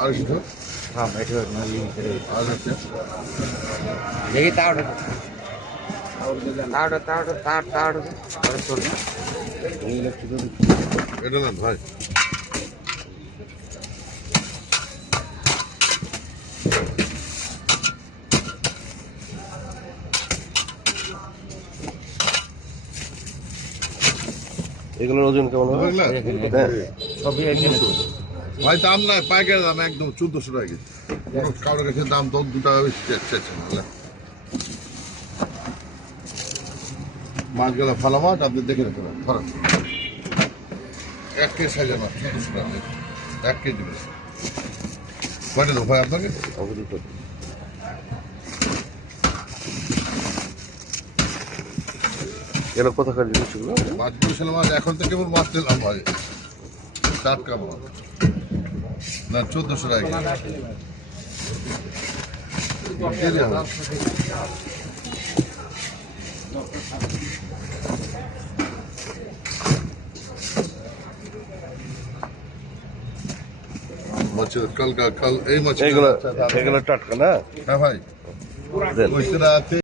আড়াইশো হ্যাঁ এটি হচ্ছে দেখি তাওটা তাওটা চলবে এটা না ভাই। এগুলোর ওজন কেমন হবে? হ্যাঁ। সবই এখানে ভাই দাম নাই পাইকারি দাম একদম চোদ্দশো টাকা কারোর কাছে দাম দশ দু টাকা বেশি চে- চেয়েছে নাহলে মাছগুলো ভালো মাছ আপনি দেখে রেখে ধরেন। এক কেজি সাইজের মাছ চোদ্দশো টাকা এক কেজি বেশি। কয়টা দেবো ভাই আপনাকে? কত? এগুলো কোথাকার জিনিস এগুলো? মাছ বরিশাল মাছ এখন তো কেবল মাছ নিলাম ভাই। টাটকা মাছ। না চোদ্দশো টাকা মাছের কালকা কাল এই মাছ এইগুলো এগুলো টাটকা না? হ্যাঁ ভাই। ওইটা আছে